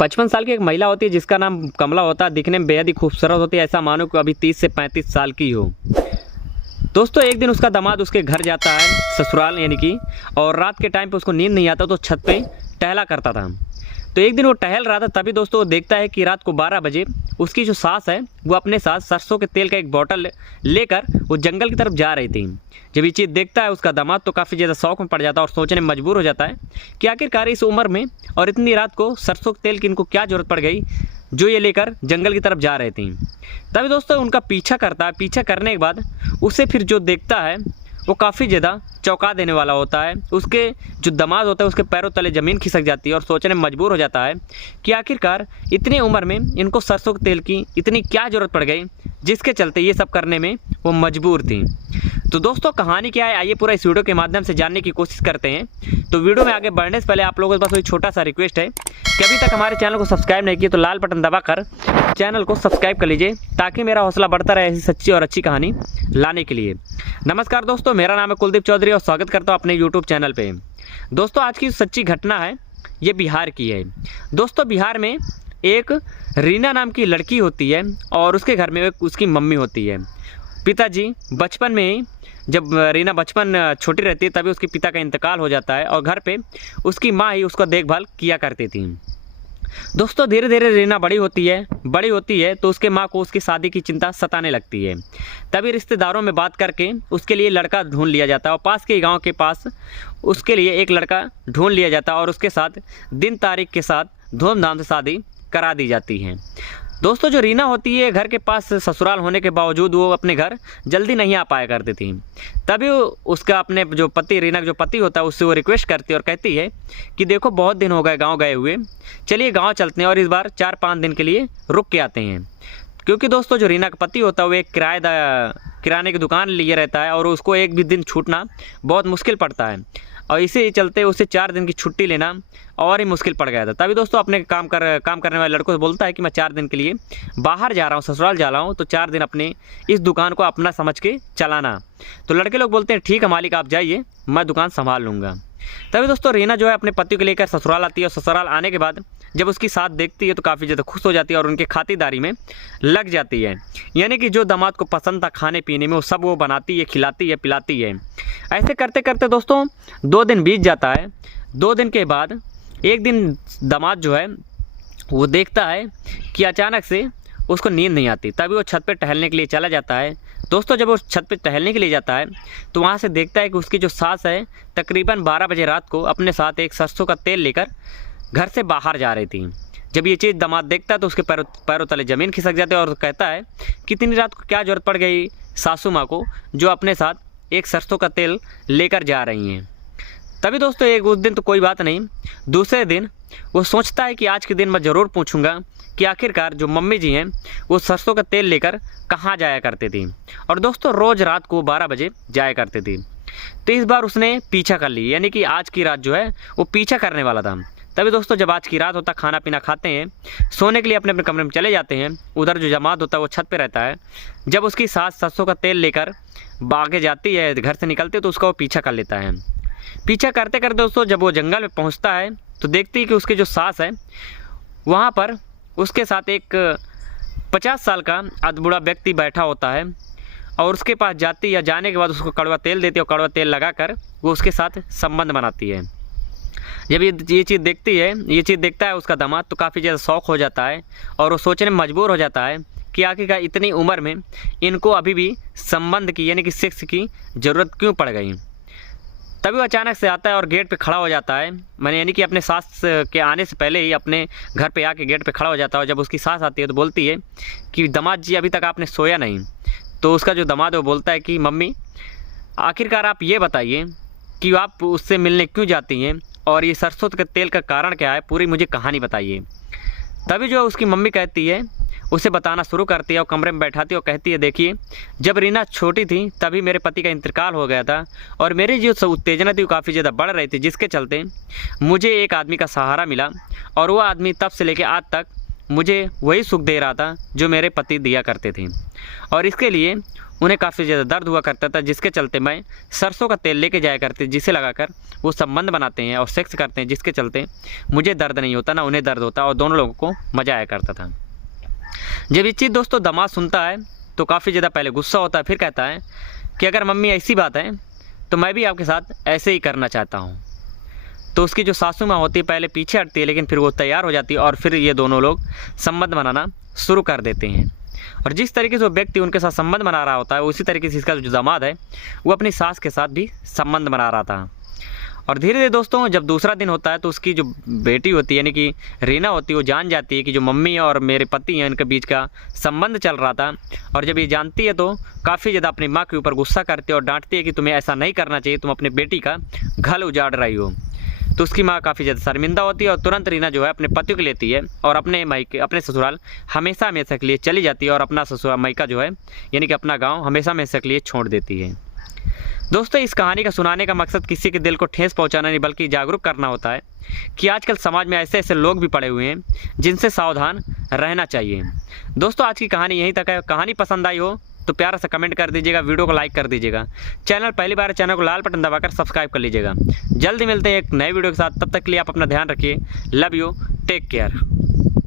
55 साल की एक महिला होती है जिसका नाम कमला होता है। दिखने में बेहद ही खूबसूरत होती है, ऐसा मानो कि अभी 30 से 35 साल की हो। दोस्तों एक दिन उसका दामाद उसके घर जाता है, ससुराल यानी कि, और रात के टाइम पे उसको नींद नहीं आता तो छत पे टहला करता था। तो एक दिन वो टहल रहा था, तभी दोस्तों वो देखता है कि रात को 12 बजे उसकी जो सास है वो अपने साथ सरसों के तेल का एक बोतल लेकर वो जंगल की तरफ जा रही थी। जब ये चीज़ देखता है उसका दामाद तो काफ़ी ज़्यादा शौक में पड़ जाता है और सोचने में मजबूर हो जाता है कि आखिरकार इस उम्र में और इतनी रात को सरसों के तेल की इनको क्या ज़रूरत पड़ गई जो ये लेकर जंगल की तरफ जा रहे थे। तभी दोस्तों उनका पीछा करता है। पीछा करने के बाद उसे फिर जो देखता है वो काफ़ी ज़्यादा चौंका देने वाला होता है। उसके जो दामाद होता है उसके पैरों तले ज़मीन खिसक जाती है और सोचने में मजबूर हो जाता है कि आखिरकार इतनी उम्र में इनको सरसों के तेल की इतनी क्या ज़रूरत पड़ गई जिसके चलते ये सब करने में वो मजबूर थी। तो दोस्तों कहानी क्या है, आइए पूरा इस वीडियो के माध्यम से जानने की कोशिश करते हैं। तो वीडियो में आगे बढ़ने से पहले आप लोगों के पास कोई छोटा सा रिक्वेस्ट है कि अभी तक हमारे चैनल को सब्सक्राइब नहीं किया तो लाल बटन दबाकर चैनल को सब्सक्राइब कर लीजिए ताकि मेरा हौसला बढ़ता रहे ऐसी सच्ची और अच्छी कहानी लाने के लिए। नमस्कार दोस्तों, मेरा नाम है कुलदीप चौधरी और स्वागत करता हूँ अपने यूट्यूब चैनल पे। दोस्तों आज की सच्ची घटना है ये बिहार की है। दोस्तों बिहार में एक रीना नाम की लड़की होती है और उसके घर में एक उसकी मम्मी होती है। पिताजी बचपन में ही, जब रीना बचपन छोटी रहती है तभी उसके पिता का इंतकाल हो जाता है और घर पे उसकी माँ ही उसका देखभाल किया करती थी। दोस्तों धीरे धीरे रीना बड़ी होती है तो उसके माँ को उसकी शादी की चिंता सताने लगती है। तभी रिश्तेदारों में बात करके उसके लिए लड़का ढूंढ लिया जाता है और पास के गांव के पास उसके लिए एक लड़का ढूंढ लिया जाता है और उसके साथ दिन तारीख के साथ धूमधाम से शादी करा दी जाती है। दोस्तों जो रीना होती है घर के पास ससुराल होने के बावजूद वो अपने घर जल्दी नहीं आ पाया करती थी। तभी उसका अपने जो पति, रीना का जो पति होता है, उससे वो रिक्वेस्ट करती है और कहती है कि देखो बहुत दिन हो गए गांव गए हुए, चलिए गांव चलते हैं और इस बार 4-5 दिन के लिए रुक के आते हैं। क्योंकि दोस्तों जो रीना का पति होता है वो एक किराने की दुकान लिए रहता है और उसको एक भी दिन छूटना बहुत मुश्किल पड़ता है और इसी चलते उसे 4 दिन की छुट्टी लेना और ही मुश्किल पड़ गया था। तभी दोस्तों अपने काम करने वाले लड़कों से बोलता है कि मैं 4 दिन के लिए बाहर जा रहा हूँ, ससुराल जा रहा हूँ, तो 4 दिन अपने इस दुकान को अपना समझ के चलाना। तो लड़के लोग बोलते हैं ठीक है मालिक आप जाइए, मैं दुकान संभाल लूँगा। तभी दोस्तों रीना जो है अपने पति को लेकर ससुराल आती है और ससुराल आने के बाद जब उसकी साथ देखती है तो काफ़ी ज़्यादा खुश हो जाती है और उनकी खातिरदारी में लग जाती है। यानी कि जो दामाद को पसंद था खाने पीने में वो सब वो बनाती है, खिलाती है, पिलाती है। ऐसे करते करते दोस्तों 2 दिन बीत जाता है। 2 दिन के बाद एक दिन दामाद जो है वो देखता है कि अचानक से उसको नींद नहीं आती। तभी वो छत पे टहलने के लिए चला जाता है। दोस्तों जब वो छत पे टहलने के लिए जाता है तो वहाँ से देखता है कि उसकी जो सास है तकरीबन 12 बजे रात को अपने साथ एक सरसों का तेल लेकर घर से बाहर जा रही थी। जब ये चीज़ दामाद देखता है तो उसके पैरों तले ज़मीन खिसक जाती है और कहता है कि इतनी रात को क्या ज़रूरत पड़ गई सासू माँ को जो अपने साथ एक सरसों का तेल लेकर जा रही हैं। तभी दोस्तों उस दिन तो कोई बात नहीं, दूसरे दिन वो सोचता है कि आज के दिन मैं ज़रूर पूछूंगा कि आखिरकार जो मम्मी जी हैं वो सरसों का तेल लेकर कहाँ जाया करती थी। और दोस्तों रोज़ रात को 12 बजे जाया करती थी। तो इस बार उसने पीछा कर ली, यानी कि आज की रात जो है वो पीछा करने वाला था। तभी दोस्तों जब आज की रात होता खाना पीना खाते हैं, सोने के लिए अपने अपने कमरे में चले जाते हैं। उधर जो जमात होता है वो छत पे रहता है। जब उसकी सास सरसों का तेल लेकर आगे जाती है, घर से निकलती है, तो उसका वो पीछा कर लेता है। पीछा करते करते दोस्तों जब वो जंगल में पहुंचता है तो देखती है कि उसकी जो सास है वहाँ पर उसके साथ एक 50 साल का अधबूढ़ा व्यक्ति बैठा होता है और उसके पास जाती या जाने के बाद उसको कड़वा तेल देती है और कड़वा तेल लगाकर वो उसके साथ संबंध बनाती है। जब ये चीज़ देखता है उसका दामाद तो काफ़ी ज़्यादा शौक हो जाता है और वो सोचने में मजबूर हो जाता है कि आखिरकार इतनी उम्र में इनको अभी भी संबंध की यानी कि सेक्स की ज़रूरत क्यों पड़ गई। तभी वो अचानक से आता है और गेट पे खड़ा हो जाता है, मैंने यानी कि अपने सास के आने से पहले ही अपने घर पे आके गेट पे खड़ा हो जाता है। और जब उसकी सास आती है तो बोलती है कि दामाद जी अभी तक आपने सोया नहीं। तो उसका जो दामाद है वो बोलता है कि मम्मी आखिरकार आप ये बताइए कि आप उससे मिलने क्यों जाती हैं और ये सरसों के तेल का कारण क्या है, पूरी मुझे कहानी बताइए। तभी जो उसकी मम्मी कहती है उसे बताना शुरू करती है और कमरे में बैठाती है और कहती है देखिए जब रीना छोटी थी तभी मेरे पति का इंतकाल हो गया था और मेरी जो उत्तेजना थी वो काफ़ी ज़्यादा बढ़ रही थी, जिसके चलते मुझे एक आदमी का सहारा मिला और वो आदमी तब से लेकर आज तक मुझे वही सुख दे रहा था जो मेरे पति दिया करते थे, और इसके लिए उन्हें काफ़ी ज़्यादा दर्द हुआ करता था, जिसके चलते मैं सरसों का तेल लेके जाया करती, जिसे लगाकर वो संबंध बनाते हैं और सेक्स करते हैं, जिसके चलते मुझे दर्द नहीं होता ना उन्हें दर्द होता, और दोनों लोगों को मज़ा आया करता था। जब ये चीज़ दोस्तों दामाद सुनता है तो काफ़ी ज़्यादा पहले गुस्सा होता है, फिर कहता है कि अगर मम्मी ऐसी बात है तो मैं भी आपके साथ ऐसे ही करना चाहता हूँ। तो उसकी जो सासू माँ होती है पहले पीछे हटती है, लेकिन फिर वो तैयार हो जाती है और फिर ये दोनों लोग संबंध बनाना शुरू कर देते हैं। और जिस तरीके से वो व्यक्ति उनके साथ संबंध बना रहा होता है, उसी तरीके से इसका जो दामाद है वो अपनी सास के साथ भी संबंध बना रहा था। और धीरे धीरे दोस्तों जब दूसरा दिन होता है तो उसकी जो बेटी होती है यानी कि रीना होती है, वो जान जाती है कि जो मम्मी और मेरे पति हैं इनके बीच का संबंध चल रहा था। और जब ये जानती है तो काफ़ी ज़्यादा अपनी माँ के ऊपर गुस्सा करती है और डांटती है कि तुम्हें ऐसा नहीं करना चाहिए, तुम अपनी बेटी का घर उजाड़ रही हो। तो उसकी माँ काफ़ी ज़्यादा शर्मिंदा होती है और तुरंत रीना जो है अपने पति को लेती है और अपने मायके अपने ससुराल हमेशा हमेशा के लिए चली जाती है और अपना ससुराल मायका जो है यानी कि अपना गाँव हमेशा हमेशा के लिए छोड़ देती है। दोस्तों इस कहानी का सुनाने का मकसद किसी के दिल को ठेस पहुंचाना नहीं बल्कि जागरूक करना होता है कि आजकल समाज में ऐसे ऐसे लोग भी पड़े हुए हैं जिनसे सावधान रहना चाहिए। दोस्तों आज की कहानी यहीं तक है। कहानी पसंद आई हो तो प्यारा सा कमेंट कर दीजिएगा, वीडियो को लाइक कर दीजिएगा, चैनल पहली बार चैनल को लाल बटन दबाकर सब्सक्राइब कर लीजिएगा। जल्दी मिलते हैं एक नए वीडियो के साथ, तब तक के लिए आप अपना ध्यान रखिए। Love you, take care.